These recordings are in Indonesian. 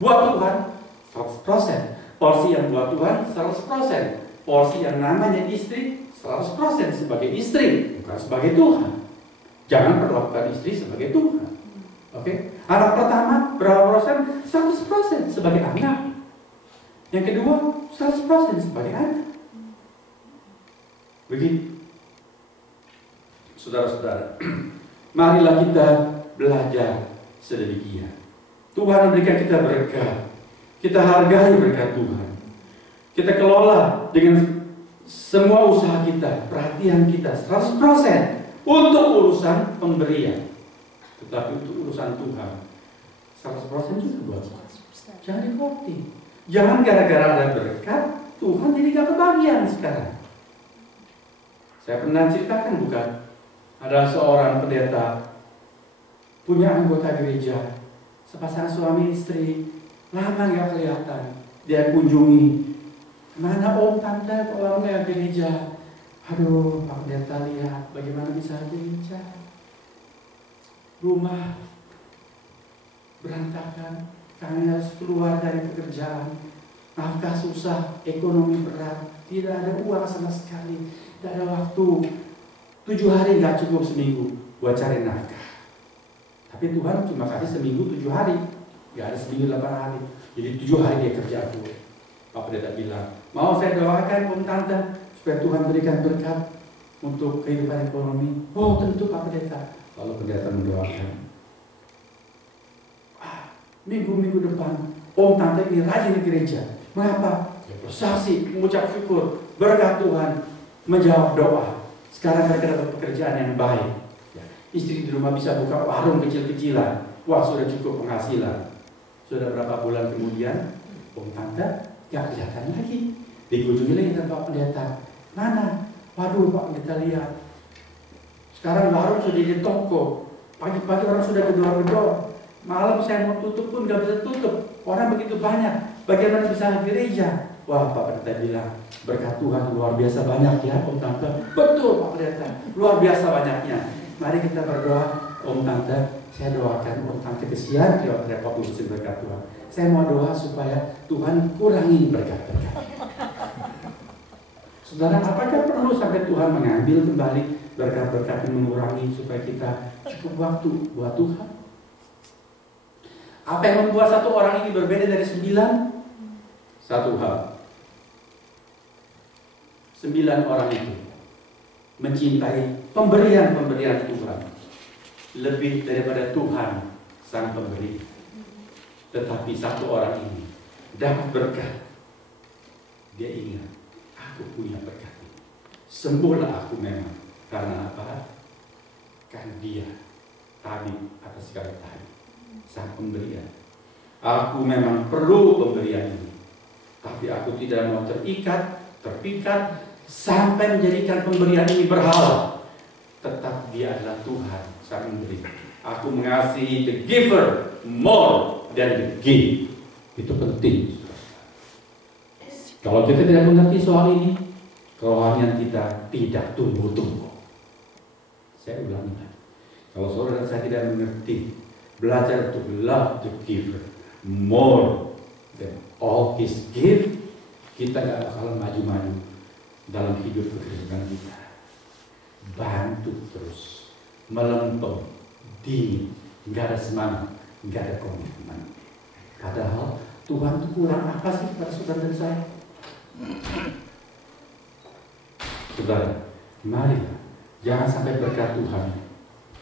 buat Tuhan 100%. Porsi yang buat Tuhan 100%. Porsi yang namanya istri 100% sebagai istri, bukan sebagai Tuhan. Jangan perlakukan istri sebagai Tuhan. Oke? Anak pertama berapa persen? 100% sebagai anak. Yang kedua 100% sebagai anak. Begitu. Saudara-saudara, marilah kita belajar sedemikian. Tuhan memberikan kita berkat. Kita hargai berkat Tuhan. Kita kelola dengan semua usaha kita, perhatian kita 100% untuk urusan pemberian. Tetapi untuk urusan Tuhan 100% juga buat Tuhan. Jangan dikopi. Jangan gara-gara ada berkat Tuhan jadi gak kebagian sekarang. Saya pernah ceritakan bukan? Ada seorang pendeta punya anggota gereja, sepasang suami istri, lama gak kelihatan. Dia kunjungi, mana om tante kalau nggak gereja? Aduh, Pak Pendeta lihat bagaimana bisa gereja. Rumah berantakan, kami harus keluar dari pekerjaan. Nafkah susah, ekonomi berat, tidak ada uang sama sekali, tidak ada waktu. 7 hari nggak cukup seminggu buat cari nafkah. Tapi Tuhan cuma kasih seminggu 7 hari, nggak ada seminggu 8 hari. Jadi 7 hari dia kerja aku. Pak Pendeta bilang, mau saya doakan om tante supaya Tuhan berikan berkat untuk kehidupan ekonomi. Oh tentu Pak Pendeta. Lalu pendeta mendoakan. Minggu-minggu depan om tante ini rajin ke gereja. Mengapa? Bersaksi, mengucap syukur, berkat Tuhan, menjawab doa. Sekarang mereka dapat pekerjaan yang baik. Istri di rumah bisa buka warung kecil-kecilan. Wah sudah cukup penghasilan. Sudah berapa bulan kemudian om tante gak kelihatan lagi. Dikunjungi lagi dengan Pak Pendeta. Mana? Waduh Pak Pendeta lihat. Sekarang warung sudah di toko. Pagi-pagi orang sudah gedor-gedor. Malam saya mau tutup pun gak bisa tutup. Orang begitu banyak. Bagaimana bisa gereja? Wah Pak Pendeta bilang, berkat Tuhan luar biasa banyak ya Om Tante. Betul Pak Pendeta, luar biasa banyaknya. Mari kita berdoa. Om Tante, saya doakan Om Tante kesian repot ngurusin berkat Tuhan. Saya mau doa supaya Tuhan kurangi berkat-berkat. Saudara, apakah perlu sampai Tuhan mengambil kembali berkat-berkat yang mengurangi supaya kita cukup waktu buat Tuhan? Apa yang membuat satu orang ini berbeda dari 9? Satu hal. 9 orang itu mencintai pemberian-pemberian Tuhan lebih daripada Tuhan sang pemberi. Tetapi satu orang ini dapat berkat. Dia ingat, aku punya berkat ini. Sembuhlah aku memang. Karena apa? Kan dia tabib atas segala tabib, sang pemberian. Aku memang perlu pemberian ini. Tapi aku tidak mau terpikat sampai menjadikan pemberian ini berhala. Tetap dia adalah Tuhan sang pemberi. Aku mengasihi the giver more than the give. Itu penting. Kalau kita tidak mengerti soal ini, kerohanian kita tidak tumbuh-tumbuh. Saya ulangi lagi. Kalau saudara dan saya tidak mengerti, belajar untuk love the giver more than all his give, kita gak bakalan maju-maju dalam hidup kekristenan kita. Bantu terus, melempem, dingin, gak ada semangat, gak ada komitmen. Padahal Tuhan itu kurang apa sih pada saudara dan saya? Saudara, mari jangan sampai berkat Tuhan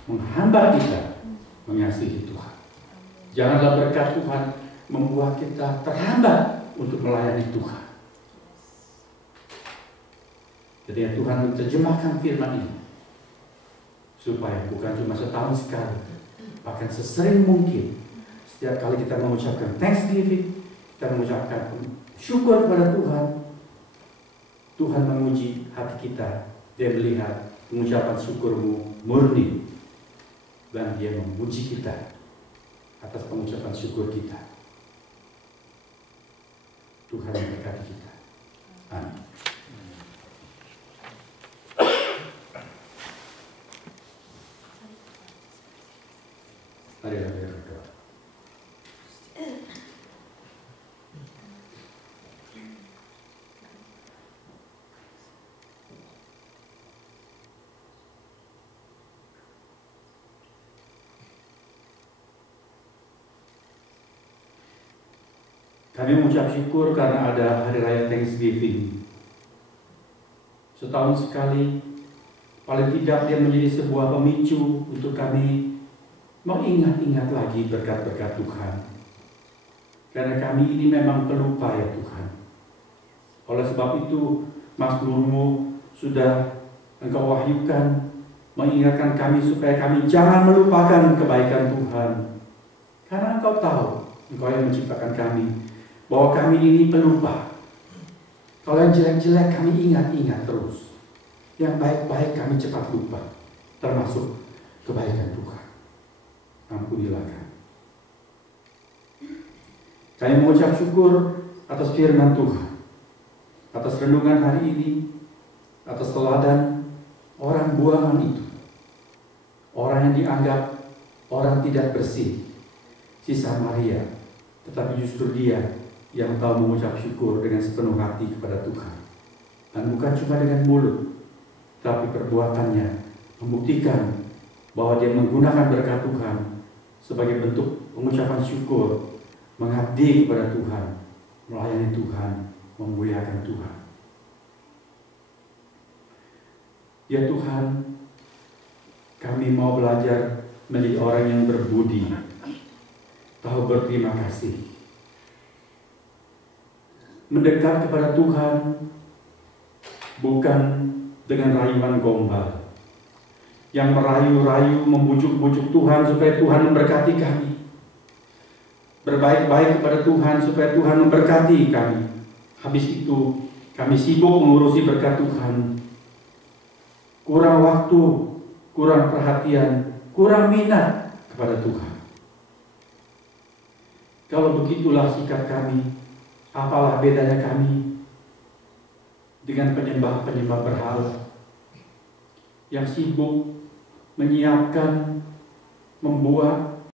menghambat kita mengasihi Tuhan. Janganlah berkat Tuhan membuat kita terhambat untuk melayani Tuhan. Jadi Tuhan menerjemahkan firman ini supaya bukan cuma setahun sekali, bahkan sesering mungkin. Setiap kali kita mengucapkan thanksgiving, kita mengucapkan syukur kepada Tuhan, Tuhan menguji hati kita. Dia melihat pengucapan syukurmu murni, dan dia memuji kita atas pengucapan syukur kita. Tuhan memberkati kita. Amin. Mari kita berdoa. Kami mengucap syukur karena ada Hari Raya Thanksgiving. Setahun sekali, paling tidak dia menjadi sebuah pemicu untuk kami mengingat-ingat lagi berkat-berkat Tuhan. Karena kami ini memang pelupa ya Tuhan. Oleh sebab itu, Mazmur-Mu sudah Engkau wahyukan, mengingatkan kami supaya kami jangan melupakan kebaikan Tuhan. Karena Engkau tahu, Engkau yang menciptakan kami, bahwa kami ini pelupa. Kalau yang jelek-jelek kami ingat-ingat terus. Yang baik-baik kami cepat lupa. Termasuk kebaikan Tuhan. Ampunilah kami. Kami mengucap syukur atas firman Tuhan. Atas renungan hari ini. Atas teladan orang buangan itu. Orang yang dianggap orang tidak bersih. Si Samaria. Tetapi justru dia yang tahu mengucap syukur dengan sepenuh hati kepada Tuhan. Dan bukan cuma dengan mulut, tapi perbuatannya membuktikan bahwa dia menggunakan berkat Tuhan sebagai bentuk pengucapan syukur, mengabdi kepada Tuhan, melayani Tuhan, memuliakan Tuhan. Ya Tuhan, kami mau belajar menjadi orang yang berbudi, tahu berterima kasih, mendekat kepada Tuhan bukan dengan rayuan gombal yang merayu-rayu, membujuk-bujuk Tuhan supaya Tuhan memberkati kami, berbaik-baik kepada Tuhan supaya Tuhan memberkati kami. Habis itu kami sibuk mengurusi berkat Tuhan, kurang waktu, kurang perhatian, kurang minat kepada Tuhan. Kalau begitulah sikap kami, apalah bedanya kami dengan penyembah-penyembah berhala yang sibuk menyiapkan, membuat